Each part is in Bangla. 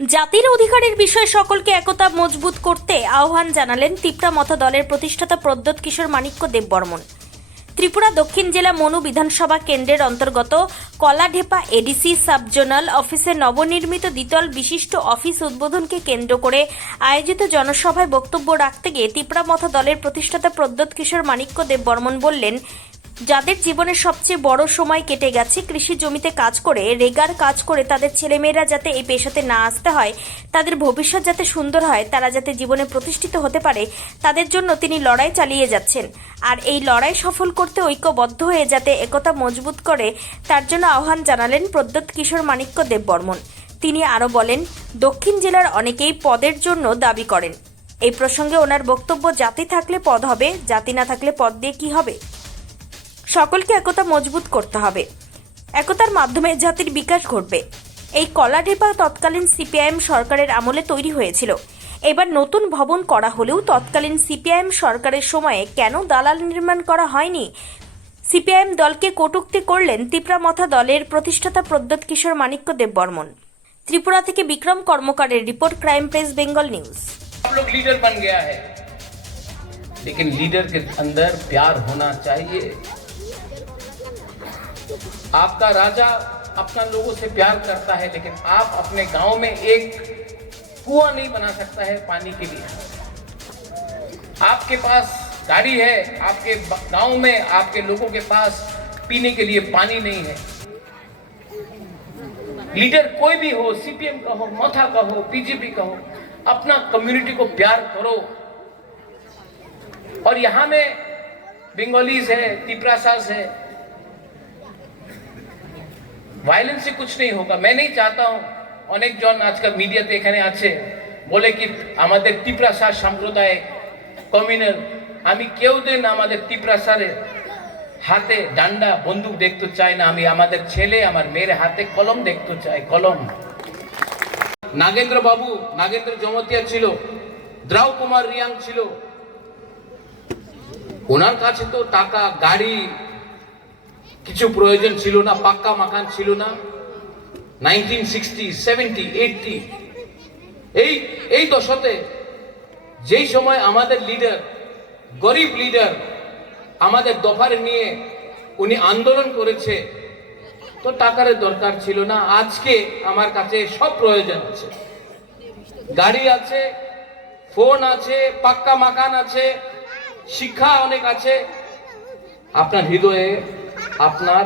জাতির অধিকারের বিষয়ে সকলকে একতা মজবুত করতে আহ্বান জানালেন তিপ্রা মথা দলের প্রতিষ্ঠাতা প্রদ্যোৎ কিশোর মাণিক্য দেববর্মন। ত্রিপুরা দক্ষিণ জেলা মনু বিধানসভা কেন্দ্রের অন্তর্গত কলাঢেপা এডিসি সাবজোনাল অফিসে নবনির্মিত দ্বিতল বিশিষ্ট অফিস উদ্বোধনকে কেন্দ্র করে আয়োজিত জনসভায় বক্তব্য রাখতে গিয়ে তিপ্রা মথা দলের প্রতিষ্ঠাতা প্রদ্যোৎ কিশোর মাণিক্য দেব বর্মন বললেন যাদের জীবনের সবচেয়ে বড় সময় কেটে গেছে, কৃষি জমিতে কাজ করে, রেগার কাজ করে তাদের ছেলেমেয়েরা যাতে এই পেশাতে না আসতে হয়, তাদের ভবিষ্যৎ যাতে সুন্দর হয়, তারা যাতে জীবনে প্রতিষ্ঠিত হতে পারে, তাদের জন্য তিনি লড়াই চালিয়ে যাচ্ছেন। আর এই লড়াই সফল করতে ঐক্যবদ্ধ হয়ে যাতে একতা মজবুত করে, তার জন্য আহ্বান জানালেন প্রদ্যোৎ কিশোর মাণিক্য দেব বর্মন তিনি আরও বলেন, দক্ষিণ জেলার অনেকেই পদের জন্য দাবি করেন। এই প্রসঙ্গে ওনার বক্তব্য, জাতি থাকলে পদ হবে, জাতি না থাকলে পদ দিয়ে কি হবে? সকলকে একতা মজবুত করতে হবে একতার মাধ্যমে জাতির বিকাশ ঘটবে এই কলাঢেপা তৎকালীন সিপিআইএম সরকারের আমলে তৈরি হয়েছিল এবার নতুন ভবন করা হলেও তৎকালীন সিপিআইএম সরকারের সময়ে কেন দালাল নির্মাণ করা হয়নি সিপিআইএম দলকে কটূক্তি করলেন তিপ্রামথা দলের প্রতিষ্ঠাতা প্রদ্যোৎ কিশোর মাণিক্য দেব বর্মন ত্রিপুরা থেকে Bikram কর্মকারের report crime press Bengal news आप लोग लीडर बन गया है लेकिन लीडर के अंदर प्यार होना चाहिए आपका राजा अपना लोगों से प्यार करता है, लेकिन आप अपने गाँव में एक कुआँ नहीं बना सकता है पानी के लिए आपके पास गाड़ी है, आपके गाँव में आपके लोगों के पास पीने के लिए पानी नहीं है। लीडर कोई भी हो सीपीएम का हो, मोथा का हो बीजेपी का हो, अपना कम्युनिटी को प्यार करो। और यहाँ में बंगालीज है तिपरासास है वायलेंस से कुछ नहीं होगा मैं नहीं चाहता हूं অনেক জন আজকাল মিডিয়াতে এখানে আছে বলে কি আমাদের তিপ্রাসার সম্প্রদায় কমিউনাল আমি কেউ দিন আমাদের তিপ্রাসারের হাতে ডান্ডা বন্দুক দেখতে চাই না আমি আমাদের ছেলে আমার মেয়ের হাতে কলম দেখতে চাই কলম নাগেন্দ্র বাবু নাগেন্দ্র জমতিয়া ছিল দ্রাউ কুমার রিয়াং ছিল ওনার কাছে তো টাকা গাড়ি কিছু প্রয়োজন ছিল না, পাক্কা মাকান ছিল না। নাইনটিন সিক্সটি সেভেন্টি এইটটি এই এই দশতে যেই সময় আমাদের লিডার গরিব লিডার আমাদের দফার নিয়ে উনি আন্দোলন করেছে, তো টাকার দরকার ছিল না, আজকে আমার কাছে সব প্রয়োজন আছে। গাড়ি আছে, ফোন আছে, পাক্কা মাকান আছে, শিক্ষা অনেক আছে। আপনার হৃদয়ে আপনার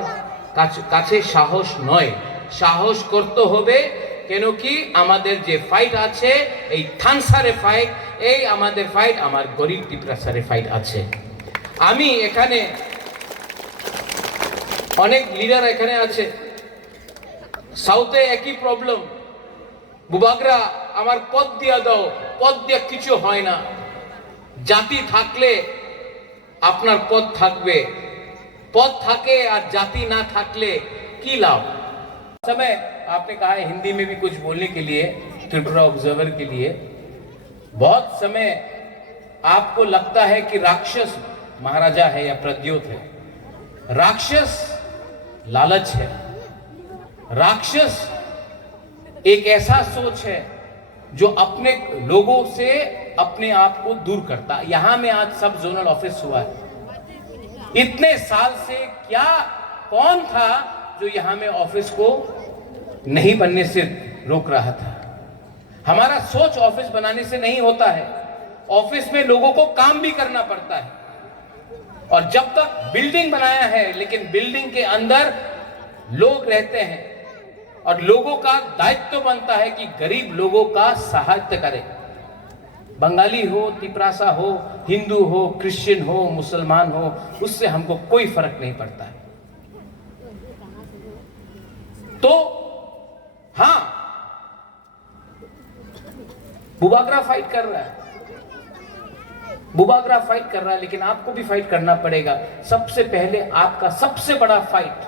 কাছে- সাহস নয়। সাহস করতে হবে কেন কি আমাদের যে ফাইট আছে, এই থানসারে ফাইট এই আমাদের ফাইট আমার গরিব টিপ্রাসারে ফাইট আছে। আমি এখানে অনেক লিডার এখানে আছে। সাউথে একই প্রবলেম বুবাগরা, আমার পদ দিয়া দাও, পদ দিয়া কিছু হয় না। জাতি থাকলে আপনার পদ থাকবে। पद থাকে আর জাতি না থাকলে কি লাভ समय आपने कहा है हिंदी में भी कुछ बोलने के लिए त्रिपुरा ऑब्जर्वर के लिए बहुत समय आपको लगता है कि राक्षस महाराजा है या प्रद्योत है राक्षस लालच है राक्षस एक ऐसा सोच है जो अपने लोगों से अपने आप को दूर करता है यहां में आज सब जोनल ऑफिस हुआ है इतने साल से क्या, कौन था जो यहाँ में ऑफ़िस को नहीं बनने से रोक रहा था? हमारा सोच ऑफ़िस बनाने से नहीं होता है। ऑफ़िस में लोगों को काम भी करना पड़ता है। और जब तक बिल्डिंग बनाया है, लेकिन बिल्डिंग के अंदर लोग रहते हैं। और लोगों का दायित्व तो बनता है कि गरीब लोगों का सहायता करें। बंगाली हो, तिपरासा हो, हिंदू हो, क्रिश्चियन हो, मुसलमान हो, उससे हमको कोई फ़र्क नहीं पड़ता है। तो हाँ, बुबागरा फाइट कर रहा है। बुबागरा फाइट कर रहा है, लेकिन आपको भी फाइट करना पड़ेगा। सबसे पहले आपका सबसे बड़ा फाइट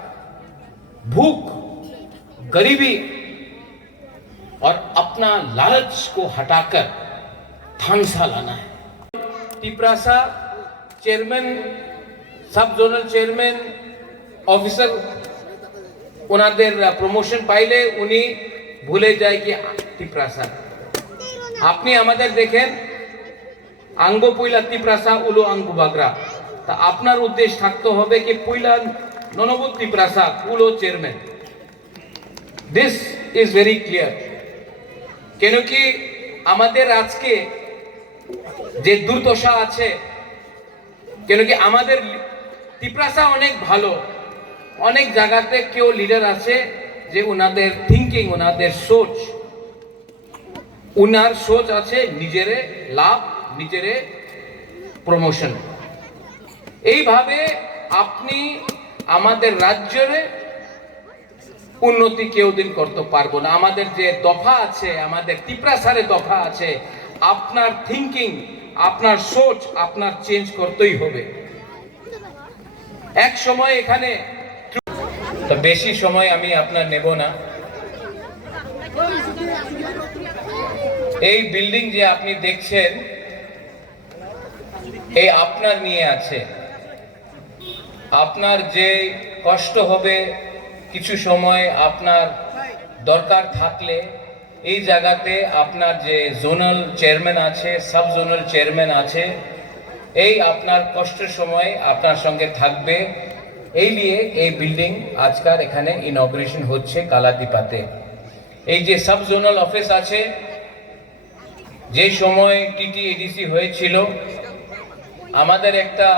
भूख, गरीबी और अपना लालच को हटाकर थानसा लाना है Tiprasa chairman sub zonal chairman officer ওনাদের প্রমোশন পাইলে উনি ভুলে যায় কি তিপ্রাসা আপনি আমাদের দেখেন আঙ্গ পইলা তিপ্রাসা উলো আঙ্গু বাগরা তা আপনার উদ্দেশ্য থাকতে হবে কি পইলা ননবুত Tiprasa উলো chairman this is very clear কেন কি আমাদের আজকে যে দুর্দশা আছে, কেন কি আমাদের তিপ্রাসা অনেক ভালো। অনেক জায়গাতে কেউ লিডার আছে যে ওনাদের থিঙ্কিং ওনাদের সোচ। উনার সোচ আছে নিজেরে লাভ, নিজেরে প্রমোশন এইভাবে আপনি আমাদের রাজ্যের উন্নতি কেউ দিন করতে পারব না। আমাদের যে দফা আছে, আমাদের তিপ্রাসারে দফা আছে আপনার থিঙ্কিং আপনার সোচ, আপনার চেঞ্জ করতেই হবে। এক সময় এখানে তো বেশি সময় আমি আপনার নেব না। এই বিল্ডিং যে আপনি দেখছেন এই আপনার নিয়ে আছে। আপনার যে কষ্ট হবে, কিছু সময় আপনার দরকার থাকলে এই জায়গাতে আপনার যে জোনাল চেয়ারম্যান আছে সাব জোনাল চেয়ারম্যান আছে, এই আপনার কষ্টের সময় আপনার সঙ্গে থাকবে। এই নিয়ে এই বিল্ডিং আজকাল এখানে ইনগ্রেশন হচ্ছে কালাদিপাতে এই যে সাব জোনাল অফিস আছে, যে সময় টিটি এডিসি হয়েছিল, আমাদের একটা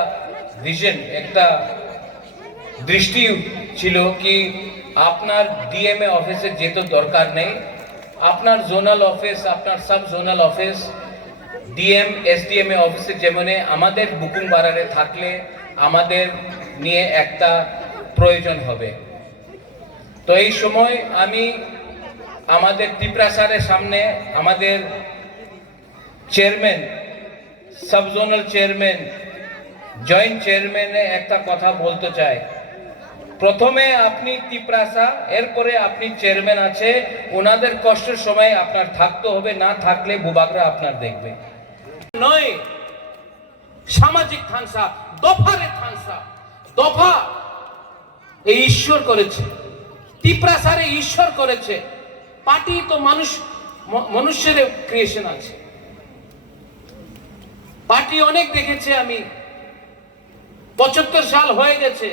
ভিশন একটা দৃষ্টি ছিল কি আপনার ডিএমএ অফিসে যেতে দরকার নেই। আপনার জোনাল অফিস আপনার sub zonal office DM SDM এ অফিসে যেমন আমাদের বুকিং বাড়ারে থাকলে আমাদের নিয়ে একটা প্রয়োজন হবে। তো এই সময় আমি আমাদের ত্রিপ্রাসারের সামনে আমাদের chairman sub zonal chairman joint চেয়ারম্যানে একটা কথা বলতে চাই। প্রথমে আপনি তিপ্রাসা, এরপরে আপনি চেয়ারম্যান আছে ওনাদের কষ্টের সময় আপনার থাকতে হবে, না থাকলে বুবাগরা আপনার দেখবে। নয়, সামাজিক থানসা দফারে থানসা দফা এই ঈশ্বর করেছে, তিপ্রাসারে ঈশ্বর করেছে, পার্টি তো মানুষ মনুষ্যের ক্রিয়েশন আছে। পার্টি অনেক দেখেছে আমি, পঁচাত্তর সাল হয়ে গেছে।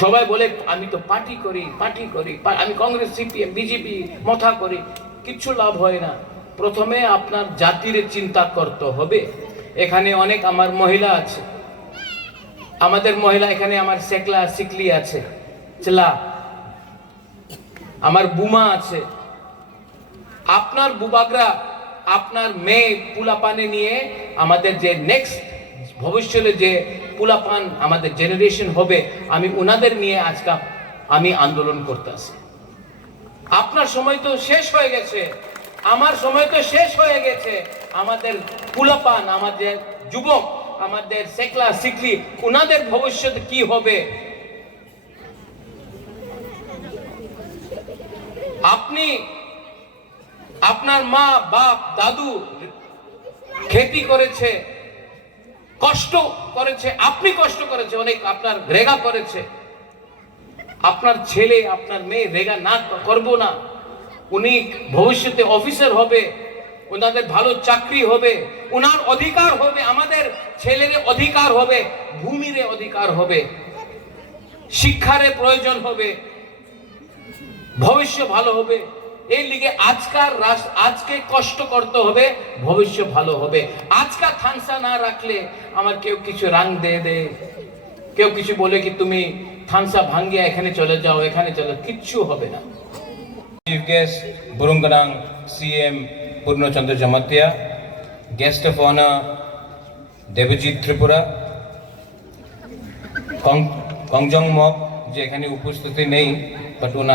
সবাই বলে, আমি তো পার্টি করি পার্টি করি আমি কংগ্রেস, সিপিএম, বিজেপি, মথা করি কিচ্ছু লাভ হয় না। প্রথমে আপনার জাতির চিন্তা করতে হবে। এখানে অনেক আমার মহিলা আছে। আমাদের মহিলা এখানে আমার সেকলা, সিকলি আছে। চেলা আমার বুমা আছে। আপনার বুবাগরা, আপনার মেয়ে পুলাপানে নিয়ে আমাদের যে নেক্সট ভবিষ্যতে যে পুলাপান আমাদের জেনারেশন হবে, আমি ওনাদের নিয়ে আজকে আমি আন্দোলন করতেছি আপনার সময় তো শেষ হয়ে গেছে, আমার সময় তো শেষ হয়ে গেছে। আমাদের পুলাপান, আমাদের যুবক, আমাদের সেকলা সিকলি ওনাদের ভবিষ্যৎ কি হবে? আপনি, আপনার মা, বাপ, দাদু, খেতি করেছে কষ্ট করেছে, আপনি কষ্ট করেছে, অনেক আপনার রেগা করেছে। আপনার ছেলে, আপনার মেয়ে রেগা না করব না। উনি ভবিষ্যতে অফিসার হবে, ওনাদের ভালো চাকরি হবে ওনার অধিকার হবে, আমাদের ছেলের অধিকার হবে, ভূমিরে অধিকার হবে। শিক্ষারে প্রয়োজন হবে ভবিষ্য ভালো হবে। এই লিগে আজকার আজকে কষ্ট করতে হবে ভবিষ্য ভালো হবে। আজকা থানসা না রাখলে আমার কেউ কিছু রাং দে দে। কেউ কিছু বলে কি তুমি থানসা ভাঙ্গিয়া এখানে চলে যাও এখানে চলে কিচ্ছু হবে না। Guest Burunganang CM Purnachandra Jamatia, guest of honor Devajit Tripura, Kong- Kongjong Mok যে এখানে উপস্থিতি নেই বাট ওনার